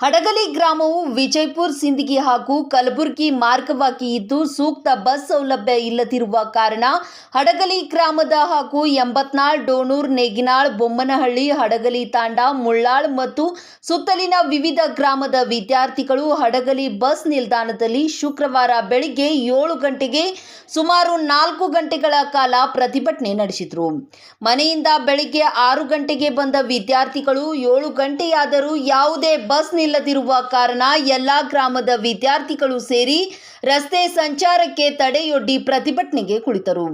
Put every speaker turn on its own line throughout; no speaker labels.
ಹಡಗಲಿ ಗ್ರಾಮವು ವಿಜಯಪುರ, ಸಿಂದಗಿ ಹಾಗೂ ಕಲಬುರಗಿ ಮಾರ್ಗವಾಗಿ ಇದ್ದು ಸೂಕ್ತ ಬಸ್ ಸೌಲಭ್ಯ ಇಲ್ಲದಿರುವ ಕಾರಣ ಹಡಗಲಿ ಗ್ರಾಮದ ಹಾಗೂ ಎಂಬತ್ನಾಳ್, ಡೋಣೂರ್, ನೇಗಿನಾಳ್, ಬೊಮ್ಮನಹಳ್ಳಿ, ಹಡಗಲಿ ತಾಂಡ, ಮುಳ್ಳಾಳ್ ಮತ್ತು ಸುತ್ತಲಿನ ವಿವಿಧ ಗ್ರಾಮದ ವಿದ್ಯಾರ್ಥಿಗಳು ಹಡಗಲಿ ಬಸ್ ನಿಲ್ದಾಣದಲ್ಲಿ ಶುಕ್ರವಾರ ಬೆಳಿಗ್ಗೆ ಏಳು ಗಂಟೆಗೆ ಸುಮಾರು ನಾಲ್ಕು ಗಂಟೆಗಳ ಕಾಲ ಪ್ರತಿಭಟನೆ ನಡೆಸಿದರು. ಮನೆಯಿಂದ ಬೆಳಿಗ್ಗೆ ಆರು ಗಂಟೆಗೆ ಬಂದ ವಿದ್ಯಾರ್ಥಿಗಳು ಏಳು ಗಂಟೆಯಾದರೂ ಯಾವುದೇ ಬಸ್ ನಿಲ್ಲದಿರುವ ಕಾರಣ ಎಲ್ಲ ಗ್ರಾಮದ ವಿದ್ಯಾರ್ಥಿಗಳು ಸೇರಿ ರಸ್ತೆ ಸಂಚಾರಕ್ಕೆ ತಡೆಯೊಡ್ಡಿ ಪ್ರತಿಭಟನೆಗೆ ಕುಳಿತರು.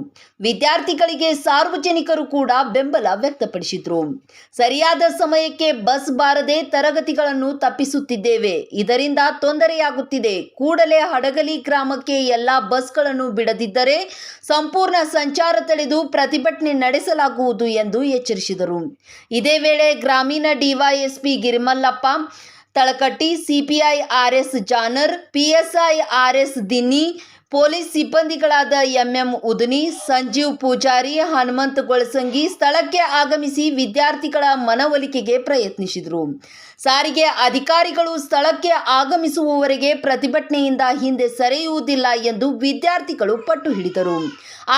ವಿದ್ಯಾರ್ಥಿಗಳಿಗೆ ಸಾರ್ವಜನಿಕರು ಕೂಡ ಬೆಂಬಲ ವ್ಯಕ್ತಪಡಿಸಿದ್ರು. ಸರಿಯಾದ ಸಮಯಕ್ಕೆ ಬಸ್ ಬಾರದೆ ತರಗತಿಗಳನ್ನು ತಪ್ಪಿಸುತ್ತಿದ್ದೇವೆ. ಇದರಿಂದ ತೊಂದರೆಯಾಗುತ್ತಿದೆ. ಕೂಡಲೇ ಹಡಗಲಿ ಗ್ರಾಮಕ್ಕೆ ಎಲ್ಲ ಬಸ್ಗಳನ್ನು ಬಿಡದಿದ್ದರೆ ಸಂಪೂರ್ಣ ಸಂಚಾರ ತಡೆದು ಪ್ರತಿಭಟನೆ ನಡೆಸಲಾಗುವುದು ಎಂದು ಎಚ್ಚರಿಸಿದರು. ಇದೇ ವೇಳೆ ಗ್ರಾಮೀಣ DYSP Girimallappa Talakatti CPI R S Janar, PSI R S Dinni, police ಸಿಬ್ಬಂದಿಗಳಾದ MM Udani, Sanjeev Pujari, Hanumanth Golasangi ಸ್ಥಳಕ್ಕೆ ಆಗಮಿಸಿ ವಿದ್ಯಾರ್ಥಿಗಳ ಮನವೊಲಿಕೆಗೆ ಪ್ರಯತ್ನಿಸಿದರು. ಸಾರಿಗೆ ಅಧಿಕಾರಿಗಳು ಸ್ಥಳಕ್ಕೆ ಆಗಮಿಸುವವರೆಗೆ ಪ್ರತಿಭಟನೆಯಿಂದ ಹಿಂದೆ ಸರಿಯುವುದಿಲ್ಲ ಎಂದು ವಿದ್ಯಾರ್ಥಿಗಳು ಪಟ್ಟು ಹಿಡಿದರು.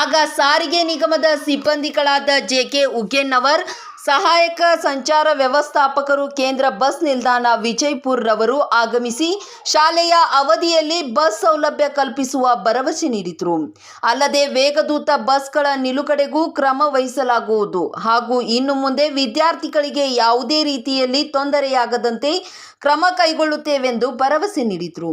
ಆಗ ಸಾರಿಗೆ ನಿಗಮದ ಸಿಬ್ಬಂದಿಗಳಾದ ಜೆಕೆ ಉಗ್ಗೆನ್ನವರ್ ಸಹಾಯಕ ಸಂಚಾರ ವ್ಯವಸ್ಥಾಪಕರು ಕೇಂದ್ರ ಬಸ್ ನಿಲ್ದಾಣ ವಿಜಯಪುರ್ರವರು ಆಗಮಿಸಿ ಶಾಲೆಯ ಅವಧಿಯಲ್ಲಿ ಬಸ್ ಸೌಲಭ್ಯ ಕಲ್ಪಿಸುವ ಭರವಸೆ ನೀಡಿದರು. ಅಲ್ಲದೆ ವೇಗದೂತ ಬಸ್ಗಳ ನಿಲುಗಡೆಗೂ ಕ್ರಮ ವಹಿಸಲಾಗುವುದು. ಹಾಗೂ ಇನ್ನು ಮುಂದೆ ವಿದ್ಯಾರ್ಥಿಗಳಿಗೆ ಯಾವುದೇ ರೀತಿಯಲ್ಲಿ ತೊಂದರೆಯಾಗದಂತೆ ಕ್ರಮ ಕೈಗೊಳ್ಳುತ್ತೇವೆಂದು ಭರವಸೆ ನೀಡಿದರು.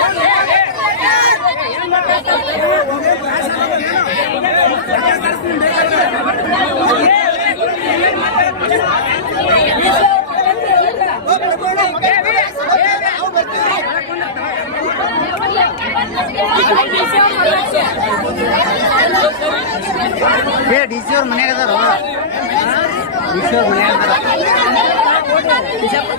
ಏ ಡಿ ಸಿ ಅವ್ರ ಮನ್ಯಾಗ ಅದಾರ? ಡಿ ಸಿ ಅವ್ರ ¡Gracias!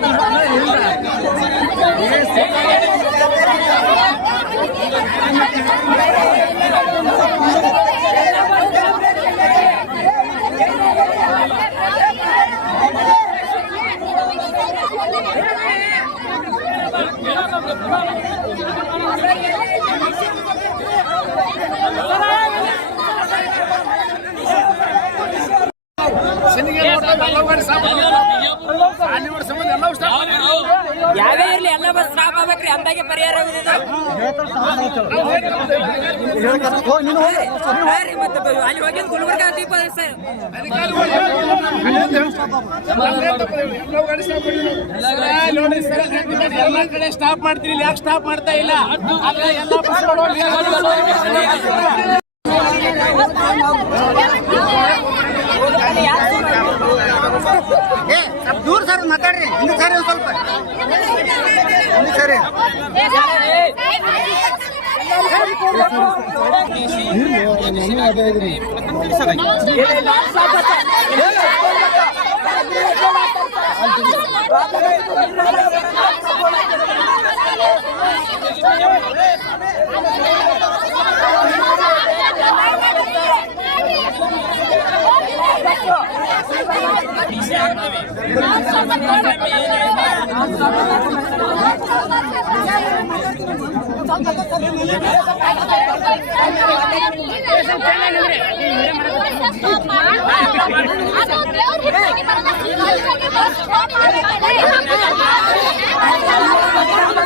ಯಾವೇ ಇರ್ಲಿ ಎಲ್ಲ ಬಸ್ ಸ್ಟಾಪ್ ಆಗ್ಬೇಕ್ರಿ ಅಂದಾಗೆ ಪರಿಹಾರ ಮತ್ತೆ ಅಲ್ಲಿ ಹೋಗಿ ಗುಲ್ಬರ್ಗ ದೀಪ
ಎಲ್ಲ ಕಡೆ ಸ್ಟಾಪ್ ಮಾಡ್ತೀರಿ ಯಾಕೆ ಸ್ಟಾಪ್ ಮಾಡ್ತಾ ಇಲ್ಲ ಎಲ್ಲ ಬಸ್ಗಳು
ಏ ಸ್ವಲ್ಪ ದೂರ ಸರ್ ಮಾತಾಡ್ರಿ ಹಿಂದೆ ಸರಿ ಸ್ವಲ್ಪ ಹಿಂದೆ ಸರಿ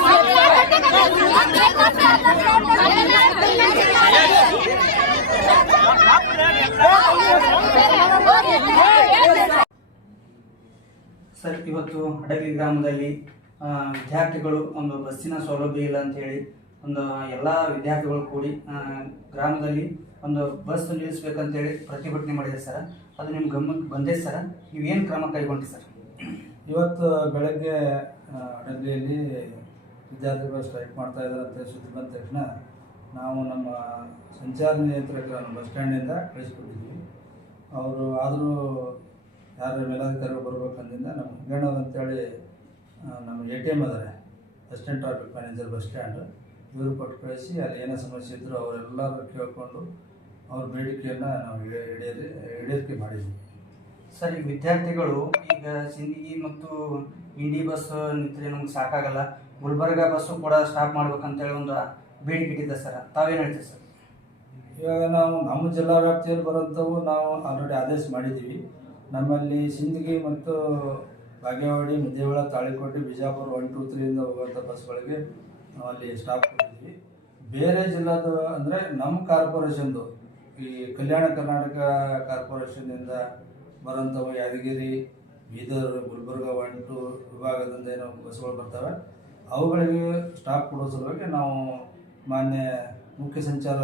ಸರ್ ಹಡಗಲಿ ಗ್ರಾಮದಲ್ಲಿ ವಿದ್ಯಾರ್ಥಿಗಳು ಒಂದು ಬಸ್ಸಿನ ಸೌಲಭ್ಯ ಇಲ್ಲ ಅಂತೇಳಿ ಒಂದು ಎಲ್ಲ ವಿದ್ಯಾರ್ಥಿಗಳು ಕೂಡಿ ಗ್ರಾಮದಲ್ಲಿ ಒಂದು ಬಸ್ ನಿಲ್ಲಿಸ್ಬೇಕಂತೇಳಿ ಪ್ರತಿಭಟನೆ ಮಾಡಿದೆ ಸರ್. ಅದು ನಿಮ್ಮ ಗಮನಕ್ಕೆ ಬಂದೇ ಸರ್? ನೀವೇನು ಕ್ರಮ ಕೈಗೊಂಡ್ರಿ ಸರ್?
ಇವತ್ತು ಬೆಳಗ್ಗೆ ಹಡಗಲಿಯಲ್ಲಿ ವಿದ್ಯಾರ್ಥಿಗಳು ಸ್ಟ್ರೈಕ್ ಮಾಡ್ತಾ ಇದ್ದಾರೆ ಸುದ್ದಿ ಬಂದ ತಕ್ಷಣ ನಾವು ನಮ್ಮ ಸಂಚಾರ ನಿಯಂತ್ರಕರನ್ನು ಬಸ್ ಸ್ಟ್ಯಾಂಡಿಂದ ಕಳಿಸ್ಕೊಟ್ಟಿದ್ವಿ. ಅವರು ಆದರೂ ಯಾರು ಮೇಲಾಧಿಕಾರಿಗಳು ಬರ್ಬೇಕಂದಿಂದ ನಮ್ಮ ಹಿಂಗಣ್ಣವ್ರು ಅಂತೇಳಿ ನಮ್ಮ ಎ ಟಿ ಎಂ ಅದಾರೆ assistant traffic manager bus stand ಇವರು ಕೊಟ್ಟು ಕಳಿಸಿ ಅಲ್ಲಿ ಏನೇ ಸಮಸ್ಯೆ ಇದ್ದರೂ ಅವರೆಲ್ಲರೂ ಕೇಳಿಕೊಂಡು ಅವ್ರ ಬೇಡಿಕೆಯನ್ನು ನಾವು ಈಡೇ- ಈಡೇರಿ ಈಡೇರಿಕೆ ಮಾಡಿದ್ವಿ.
ಸರ್ ಈಗ ವಿದ್ಯಾರ್ಥಿಗಳು ಈಗ ಸಿಂದಗಿ ಮತ್ತು ಇಂಡಿ ಬಸ್ ನಿಂತರೆ ನಮ್ಗೆ ಸಾಕಾಗಲ್ಲ. ಗುಲ್ಬರ್ಗ ಬಸ್ಸು ಕೂಡ ಸ್ಟಾಪ್ ಮಾಡ್ಬೇಕಂತೇಳಿ ಒಂದು ಬೇಡಿಕೆ ಇಟ್ಟಿದ್ದೆ ಸರ್. ತಾವೇನು ಹೇಳ್ತೀವಿ ಸರ್?
ಇವಾಗ ನಾವು ನಮ್ಮ ಜಿಲ್ಲಾ ವ್ಯಾಪ್ತಿಯಲ್ಲಿ ಬರೋಂಥವು ನಾವು ಆಲ್ರೆಡಿ ಆದೇಶ ಮಾಡಿದ್ದೀವಿ. ನಮ್ಮಲ್ಲಿ ಸಿಂದಗಿ ಮತ್ತು ಬಾಗೇವಾಡಿ, ಮುದ್ದೇವಳ, ತಾಳಿಕೋಟೆ, ಬಿಜಾಪುರ ಒನ್ ಟೂ ತ್ರೀಯಿಂದ ಹೋಗುವಂಥ ಬಸ್ಗಳಿಗೆ ನಾವು ಅಲ್ಲಿ ಸ್ಟಾಪ್ ಕೊಟ್ಟಿದ್ದೀವಿ ಬೇರೆ ಜಿಲ್ಲಾದ ಅಂದರೆ ನಮ್ಮ ಕಾರ್ಪೊರೇಷನ್ದು ಈ ಕಲ್ಯಾಣ ಕರ್ನಾಟಕ ಕಾರ್ಪೊರೇಷನ್ನಿಂದ ಬರೋಂಥವು ಯಾದಗಿರಿ, ಬೀದರ್, ಗುಲ್ಬರ್ಗ ಒನ್ ಟೂ ವಿಭಾಗದಿಂದ ಏನೋ ಬಸ್ಗಳು ಬರ್ತವೆ. ಅವುಗಳಿಗೆ ಸ್ಟಾಪ್ ಕೊಡೋ ಸಲುವಾಗಿ ನಾವು ಮಾನ್ಯ ಮುಖ್ಯ ಸಂಚಾರ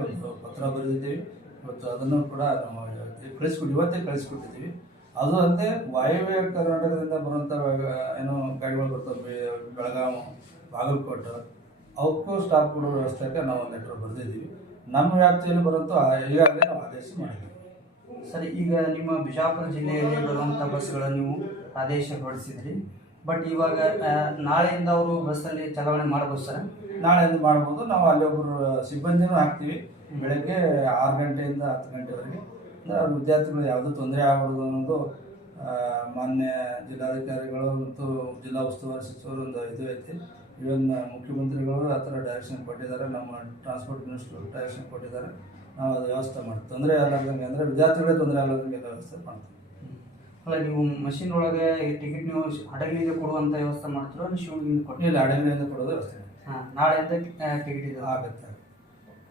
ಒಂದು ಪತ್ರ ಬರೆದಿದ್ದೀವಿ. ಇವತ್ತು ಅದನ್ನು ಕೂಡ ನಾವು ಕಳಿಸ್ಕೊಟ್ಟು ಇವತ್ತೇ ಕಳಿಸ್ಕೊಟ್ಟಿದ್ದೀವಿ. ಅದು ಅಲ್ಲದೆ ವಾಯುವ್ಯ ಕರ್ನಾಟಕದಿಂದ ಬರುವಂಥ ಏನು ಗಾಡಿಗಳು ಬರ್ತವೆ ಬೆಳಗಾವಿ ಬಾಗಲಕೋಟೆ ಅವಕ್ಕೂ ಸ್ಟಾಪ್ ಕೊಡೋ ವ್ಯವಸ್ಥೆಗೆ ನಾವು ಒಂದು ಲೆಟರ್ ಬರೆದಿದ್ದೀವಿ. ನಮ್ಮ ವ್ಯಾಪ್ತಿಯಲ್ಲಿ ಬರುವಂಥ ಈಗಾಗಲೇ ನಾವು ಆದೇಶ ಮಾಡಿದ್ದೀವಿ.
ಸರಿ ಈಗ ನಿಮ್ಮ ಬಿಜಾಪುರ ಜಿಲ್ಲೆಯಲ್ಲಿ ಬರುವಂಥ ಬಸ್ಗಳನ್ನು ನೀವು ಆದೇಶ ಹೊರಡಿಸಿದ್ರಿ ಬಟ್ ಇವಾಗ ನಾಳೆಯಿಂದ ಅವರು ಬಸ್ಸಲ್ಲಿ ಚಲಾವಣೆ ಮಾಡ್ಬೋದು ಸರ್?
ನಾಳೆಯಿಂದ ಮಾಡ್ಬೋದು. ನಾವು ಅಲ್ಲಿ ಒಬ್ಬರು ಸಿಬ್ಬಂದಿನೂ ಹಾಕ್ತೀವಿ. ಬೆಳಗ್ಗೆ ಆರು ಗಂಟೆಯಿಂದ ಹತ್ತು ಗಂಟೆವರೆಗೆ. ವಿದ್ಯಾರ್ಥಿಗಳು ಯಾವುದೂ ತೊಂದರೆ ಆಗಬಾರ್ದು ಅನ್ನೋದು ಮಾನ್ಯ ಜಿಲ್ಲಾಧಿಕಾರಿಗಳು ಮತ್ತು ಜಿಲ್ಲಾ ಉಸ್ತುವಾರಿ ಸಚಿವರು ಒಂದು ಇದು ಐತಿ. ಇವನ್ ಮುಖ್ಯಮಂತ್ರಿಗಳು ಆ ಥರ ಡೈರೆಕ್ಷನ್ ಕೊಟ್ಟಿದ್ದಾರೆ. ನಮ್ಮ ಟ್ರಾನ್ಸ್ಪೋರ್ಟ್ ಮಿನಿಸ್ಟರ್ ಡೈರೆಕ್ಷನ್ ಕೊಟ್ಟಿದ್ದಾರೆ. ನಾವು ಅದು ವ್ಯವಸ್ಥೆ ಮಾಡ್ತೀವಿ. ತೊಂದರೆ ಆಗಲಾರ್ದಂಗೆ ಅಂದರೆ ವಿದ್ಯಾರ್ಥಿಗಳೇ ತೊಂದರೆ ಆಗಲಾರ್ದಂಗೆ ಎಲ್ಲ ವ್ಯವಸ್ಥೆ ಮಾಡ್ತೀವಿ.
ಅಲ್ಲ ನೀವು ಮಷಿನ್ ಒಳಗೆ ಟಿಕೆಟ್ ನೀವು ಹಡಗಲಿಗೆ ಕೊಡುವಂಥ ವ್ಯವಸ್ಥೆ ಮಾಡ್ತೀರೋ ಶಿವಲಿಂಗ ಕೊಡ್ತೀವಿ
ಇಲ್ಲಿ ಕೊಡೋದು ವ್ಯವಸ್ಥೆ.
ಹಾಂ ನಾಳೆಯಿಂದ ಟಿಕೆಟ್ ಇದು?
ಆಗುತ್ತೆ.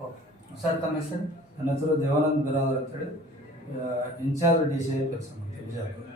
ಓಕೆ. ಸರ್ ತಮ್ಮ ಹೆಸರು
ನನ್ನ ಹೆಸರು ದೇವಾನಂದ್ ಬಿರಾದರ್ ಅಂತೇಳಿ ಇನ್ಚಾರ್ಜ್ ಡಿ ಸಿ ಐ ಕೆಲಸ ಮಾಡ್ತೀವಿ ಬಿಜಾಪುರ